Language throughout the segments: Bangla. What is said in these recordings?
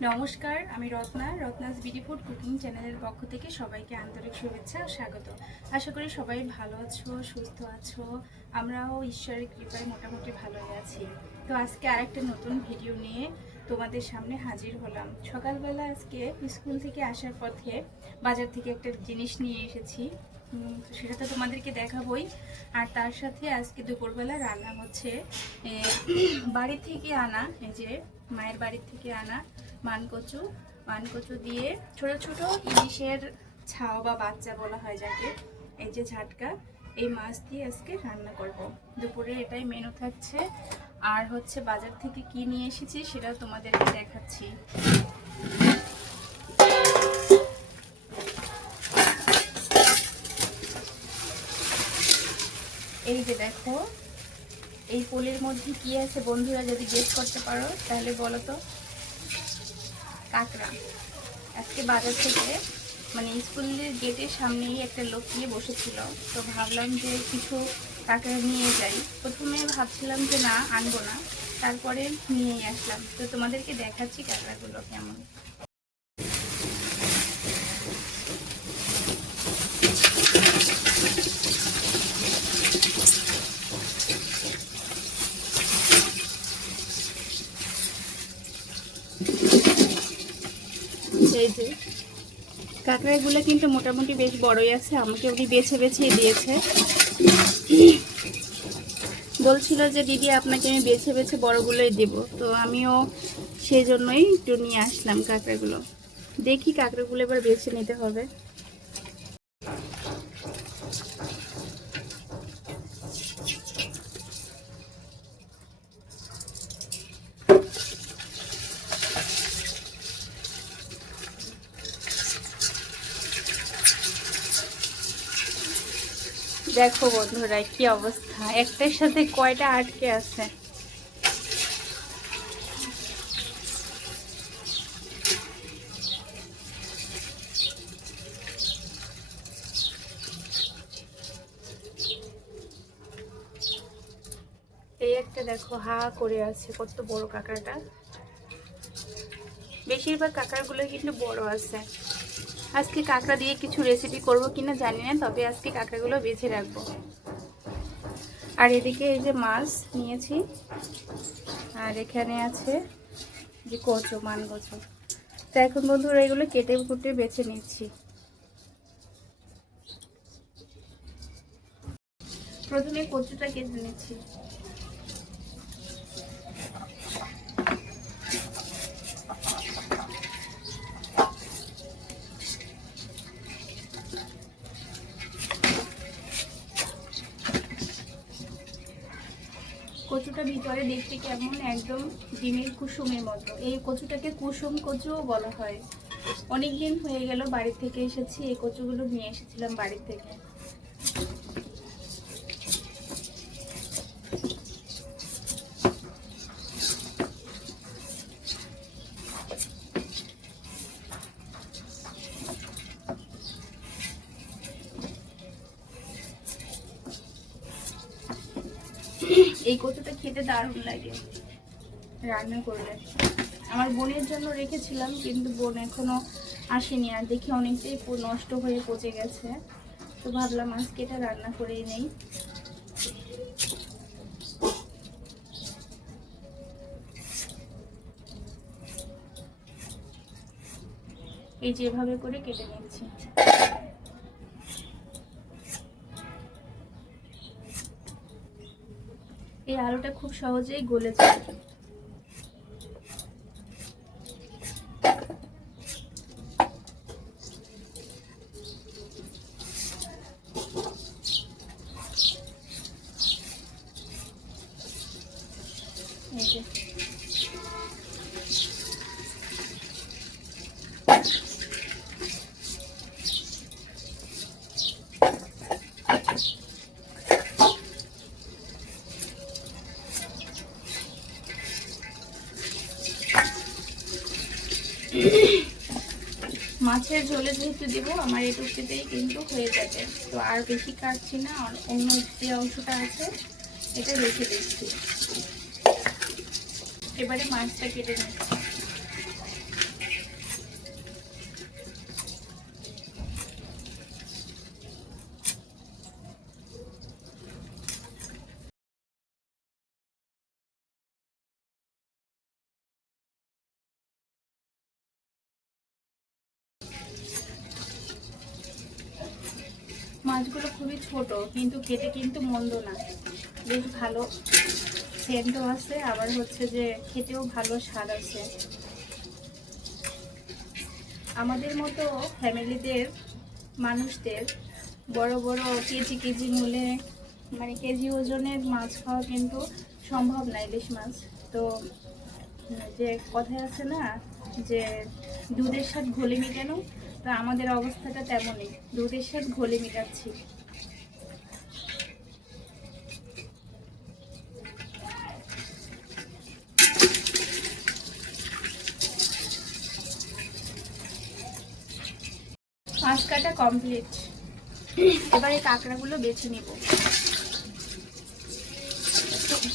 নমস্কার, আমি Ratna, Ratna's BD food cooking চ্যানেলের পক্ষ থেকে সবাইকে আন্তরিক শুভেচ্ছা ও স্বাগত। আশা করি সবাই ভালো আছো, সুস্থ আছো, আমরাও ঈশ্বরের কৃপায় মোটামুটি ভালোই আছি। তো আজকে আরেকটা নতুন ভিডিও নিয়ে তোমাদের সামনে হাজির হলাম। সকালবেলা আজকে স্কুল থেকে আসার পথে বাজার থেকে একটা জিনিস নিয়ে এসেছি। সেটা তো তোমাদেরকে দেখাবই। আর তার সাথে আজকে দুপুরবেলা রান্না হচ্ছে বাড়ি থেকে আনা, এই যে মায়ের বাড়ি থেকে আনা মানকচু মানকচু দিয়ে ছোট ছোট ইলিশের ছাও বা বাচ্চা বলা হয় যাকে, এই যে ঝাটকা, এই মাছ দিয়ে আজকে রান্না করব। দুপুরে এটাই মেনু থাকছে। আর হচ্ছে বাজার থেকে কি নিয়ে এসেছি সেটাও তোমাদেরকে দেখাচ্ছি। এই যে দেখো, এই পোলের মধ্যে কি আছে বন্ধুরা যদি গেস করতে পারো, তাহলে বলো তো। কাঁকড়া। আজকে বাজার থেকে মানে স্কুলের গেটের সামনেই একটা লোক নিয়ে বসেছিল। তো ভাবলাম যে কিছু কাঁকড়া নিয়ে যাই। প্রথমে ভাবছিলাম যে না, আনব না। তারপরে নিয়েই আসলাম। তো তোমাদেরকে দেখাচ্ছি কাঁকড়াগুলো কেমন। এই যে কাঁকড়াগুলো কিন্তু মোটামুটি বেশ বড়ই আছে, আমাকে উনি বেছে বেছে দিয়েছে। বলছিল যে, দিদি, আপনাকে আমি বেছে বেছে বড়গুলোই দেব। তো আমিও সেই জন্যই একটু নিয়ে আসলাম কাঁকড়াগুলো। দেখি কাঁকড়াগুলো এবার বেছে নিতে হবে। দেখো বন্ধুরা, কি অবস্থা? একটার সাথে কয়টা আটকে আছে? এই একটা দেখো, হা করে আছে, কত বড় কাঁকড়াটা বেশিরভাগ কাঁকড়াগুলো কিন্তু বড় আছে। আজকে কাঁকড়া দিয়ে কিছু রেসিপি করব কিনা জানি না, তবে আজকে কাঁকড়াগুলো বেছে রাখব। আর এদিকে এই যে মাছ নিয়েছি, আর এখানে আছে যে কচু, মান কচু। তো এখন বন্ধুরা এগুলো কেটে কুটে বেছে নিচ্ছি। প্রথমে কচুটা কেটে নিচ্ছি। ভিতরে দেখতে কেমন একদম ডিমের কুসুমের মতো। এই কচুটাকে কুসুম কচুও বলা হয়। অনেক দিন হয়ে গেল বাড়ি থেকে এসেছি, এই কচুগুলো নিয়ে এসেছিলাম বাড়ি থেকে। এই কচুটা খেতে দারুণ লাগে। রান্না করলে। আমার বোনের জন্য রেখেছিলাম, কিন্তু বোন এখনও আসেনি আর দেখি অনেকটাই নষ্ট হয়ে পচে গেছে। তো ভাবলাম আজকে এটা রান্না করেই নেই। এই যেভাবে করে কেটে নিচ্ছি। এই আলুটা খুব সহজেই গলে যায় Thank যে। মাছের ঝোলে যেহেতু দিব, আমার এই টুকটিতেই কিন্তু হয়ে যাবে। তো আর বেশি কাটছি না, আর অন্য যে অংশটা আছে, এটা রেখে দিচ্ছি। এবারে মাছটা কেটে নিচ্ছি মাছগুলো খুবই ছোট কিন্তু কেটে কিন্তু মন্দ না। বেশ ভালো সেন্টও আছে, আবার হচ্ছে যে খেতেও ভালো স্বাদ আছে। আমাদের মতো ফ্যামিলিদের, মানুষদের বড় বড় কেজি কেজি মূলে মানে কেজি ওজনের মাছ খাওয়া কিন্তু সম্ভব না ইলিশ মাছ। তো যে কথায় আছে না, যে দুধের স্বাদ ঘোলে মেটানো, তো আমাদের অবস্থাটা তেমনই। দুধের স্বাদ ঘোলে মেটাচ্ছি। মাছ কাটা কমপ্লিট এবারে কাঁকড়াগুলো বেছে নিব।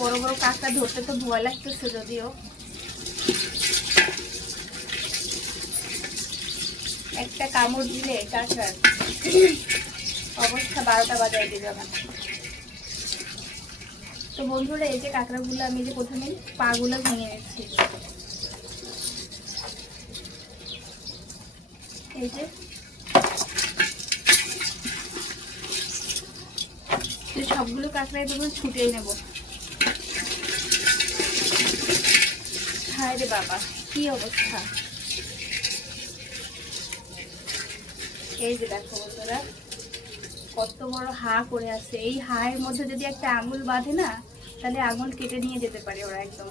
বড় বড় কাঁকড়া ধরতে তো ভয় লাগতেছে যদিও। একটা কামড় দিলে কাঁকড়ার অবস্থা বারোটা বাজায় দিবে আমার। তো বন্ধুরা, এই যে কাঁকড়াগুলো আমি যে প্রথমে পাগুলো ভেঙে নিচ্ছি। এই যে সবগুলো কাঁকড়াই এভাবে ছুটেই নেব। হায় রে বাবা, কি অবস্থা? এই যে দেখো বন্ধুরা, কত বড় হা করে আছে। এই হায়ের মধ্যে যদি একটা আঙুল বাঁধে না, তাহলে আঙুল কেটে নিয়ে যেতে পারে ওরা একদম।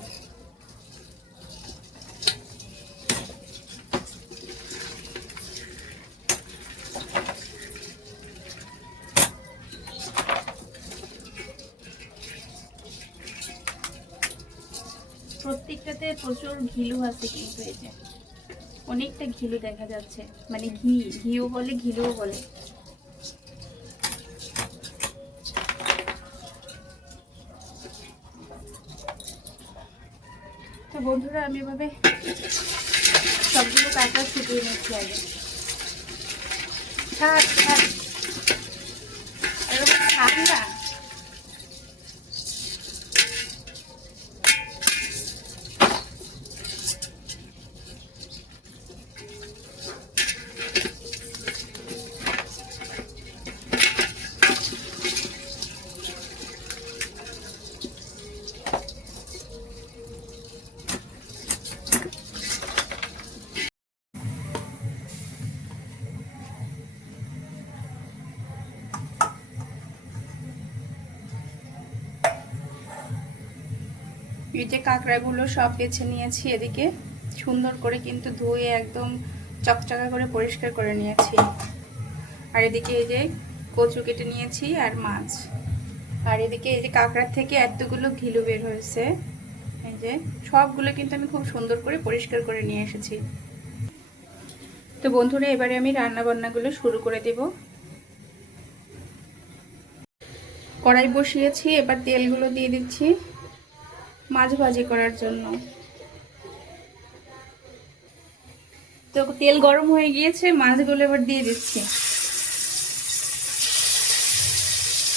প্রচুর ঘিলু আছে কিন্তু এই যে। অনেকটা ঘিলু দেখা যাচ্ছে। মানে ঘি ঘিও বলে, ঘিলুও বলে। তো বন্ধুরা, আমি এভাবে সবগুলো কাঁকড়া শুকিয়ে নিচ্ছি আগে। থাক থাক। এরকম থাক না এই যে কাঁকড়াগুলো সব বেছে নিয়েছি এদিকে, সুন্দর করে কিন্তু ধুয়ে একদম চকচকা করে পরিষ্কার করে নিয়েছি। আর এদিকে এই যে কচু কেটে নিয়েছি আর মাছ। আর এদিকে এই যে কাঁকড়ার থেকে এতগুলো ঘিলু বের হয়েছে। এই যে সবগুলো কিন্তু আমি খুব সুন্দর করে পরিষ্কার করে নিয়ে এসেছি। তো বন্ধুরা, এবারে আমি রান্না বান্নাগুলো শুরু করে দেব। কড়াই বসিয়েছি, এবার তেলগুলো দিয়ে দিচ্ছি। মাছ ভাজি করার জন্য। তো তেল গরম হয়ে গিয়েছে, মাছগুলো এবার দিয়ে দিচ্ছি।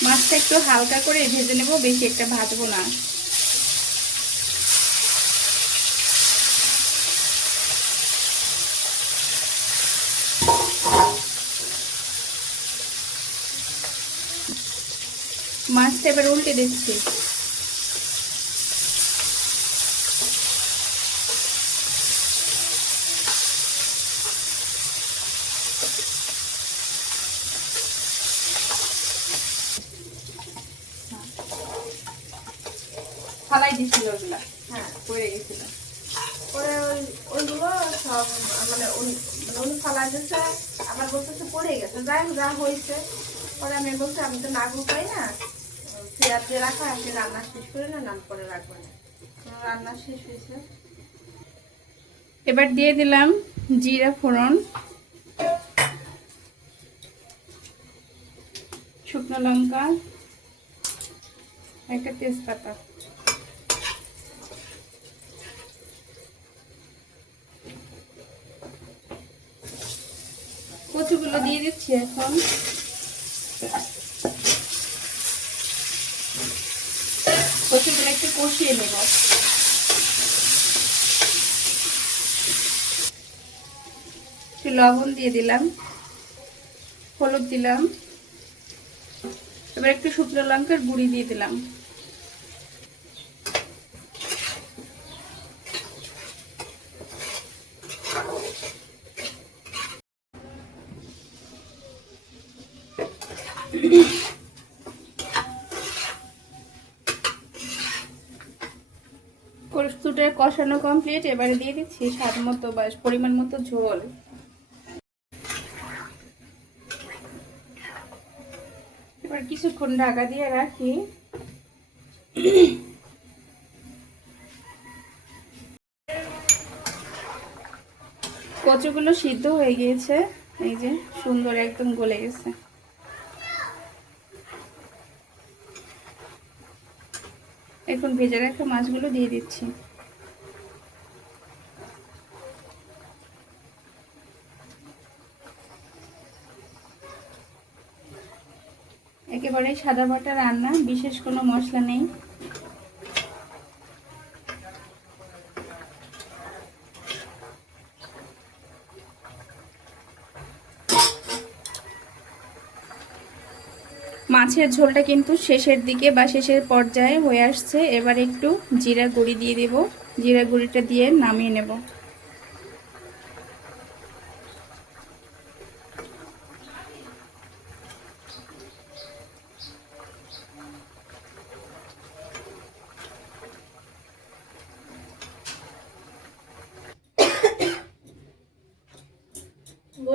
মাছটা একটু হালকা করে ভেজে নেব, বেশি একটা ভাজবো না। মাছটা এবার উল্টে দিচ্ছি। ফালাই দিছিল ওগুলা। হ্যাঁ। পড়ে গেছিল। পরে ওই ওইগুলো সব মানে ওই মানে উনি ফালাই দিচ্ছে আবার বলতেছে পড়ে গেছে। যাই যা হয়েছে। পরে আমি বলছি আমি তো নাগু পাই না। চেয়ার দিয়ে রাখা আপনি রান্না শেষ করে না নান করে রাখবেন তো রান্না শেষ হয়েছে। এবার দিয়ে দিলাম জিরা ফোড়ন। শুকনো লঙ্কা। একটা তেজপাতা। কচুগুলো দিয়ে দিচ্ছি এখন। কচুগুলো একটু কষিয়ে নেব। একটু লবণ দিয়ে দিলাম, হলুদ দিলাম, এবার একটু শুকনো লঙ্কার গুঁড়ি দিয়ে দিলাম। কষানো কমপ্লিট এবারে দিয়ে দিচ্ছি স্বাদ মতো বা পরিমাণ মতো ঝোল। এবার কিছুক্ষণ ঢাকা দিয়ে রাখি। কচুগুলো সিদ্ধ হয়ে গিয়েছে, এই যে সুন্দর একদম গলে গেছে। এখন ভেজে রাখা মাছগুলো দিয়ে দিচ্ছি। একেবারে সাদা বাটা রান্না, বিশেষ কোনো মশলা নেই। মাছের ঝোলটা কিন্তু শেষের দিকে বা শেষের পর্যায়ে হয়ে আসছে। এবার একটু জিরা গুঁড়ি দিয়ে দেব। জিরা গুঁড়িটা দিয়ে নামিয়ে নেব।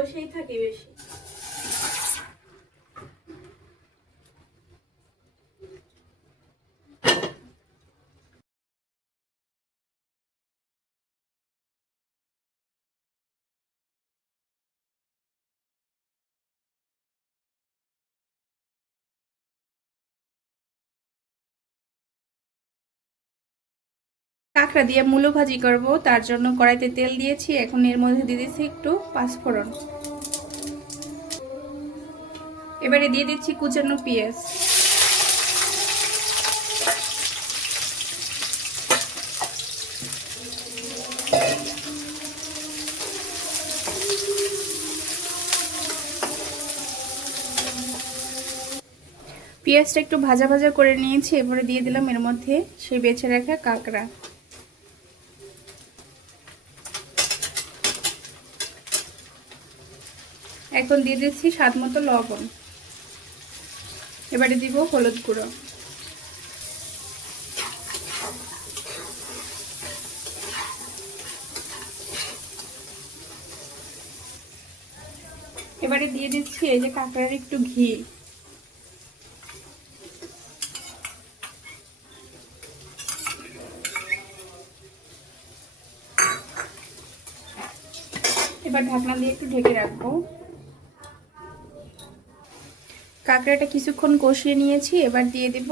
বসেই থাকি বেশি। কাঁকড়া দিয়ে মূলো ভাজি করব। তার জন্য কড়াইতে তেল দিয়েছি। এখন এর মধ্যে দিয়ে দিচ্ছি একটু পাঁচফোড়ন। এবারে দিয়ে দিচ্ছি কুচানো পেঁয়াজ। পেঁয়াজটা একটু ভাজা ভাজা করে নিয়েছি। এবারে দিয়ে দিলাম এর মধ্যে সেই বেছে রাখা কাঁকড়া। এখন দিয়ে দিচ্ছি স্বাদ মতো লবণ। এবারে দিব হলুদ গুঁড়ো। এবারে দিয়ে দিচ্ছি এই যে কাঁকড়ার একটু ঘি। এবার ঢাকনা দিয়ে একটু ঢেকে রাখব। কাঁকড়াটা কিছুক্ষণ কষিয়ে নিয়েছি, এবার দিয়ে দিব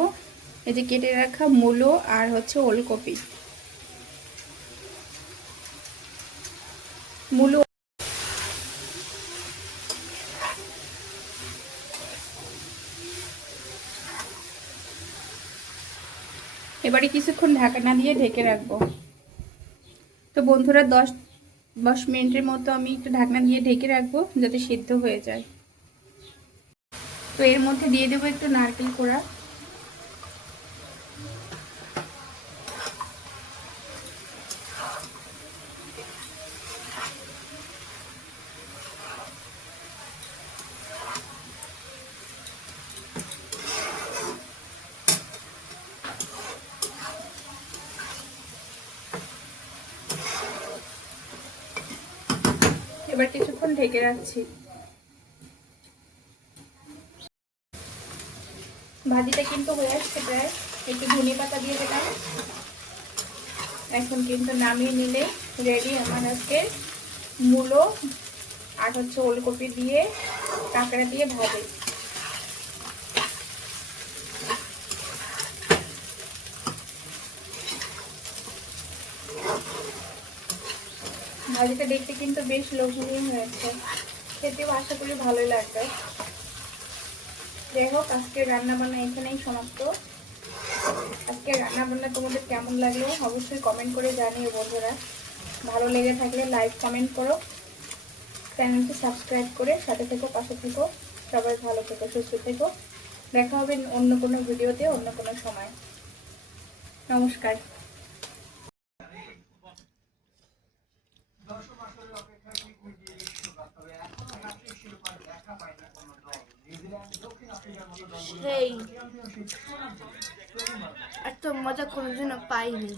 এই যে কেটে রাখা মূলো আর হচ্ছে ওলকপি। মূলো এবারে কিছুক্ষণ ঢাকনা দিয়ে ঢেকে রাখব। তো বন্ধুরা, দশ দশ মিনিটের মতো আমি একটু ঢাকনা দিয়ে ঢেকে রাখব যাতে সিদ্ধ হয়ে যায়। তো এর মধ্যে দিয়ে দেবো একটু নারকেল কোড়া। এবার কিছুক্ষণ ঢেকে রাখছি ভাজিটা কিন্তু হয়ে আসছে প্রায়। একটু ধনে পাতা দিয়ে দিলাম। এখন কিন্তু নামিয়ে নিলে রেডি আমার আজকে মূলো আর হচ্ছে ওলকপি দিয়ে কাঁকড়া দিয়ে ভাজি। ভাজিটা দেখতে কিন্তু বেশ লোভনীয় হয়েছে। খেতেও আশা করি ভালোই লাগবে। যাই হোক, আজকের রান্না বান্না এখানেই সমাপ্ত। আজকে রান্না বান্না তোমাদের কেমন লাগল অবশ্যই কমেন্ট করে জানিও বন্ধুরা। ভালো লেগে থাকলে লাইক কমেন্ট করো। চ্যানেলটি সাবস্ক্রাইব করে সাথে থেকো, পাশে থেকো। সবাই ভালো থেকো, সুস্থ থেকো। দেখা হবে অন্য কোনো ভিডিওতে অন্য কোনো সময়। নমস্কার। সেই এত মজা কোনোদিনও পাইনি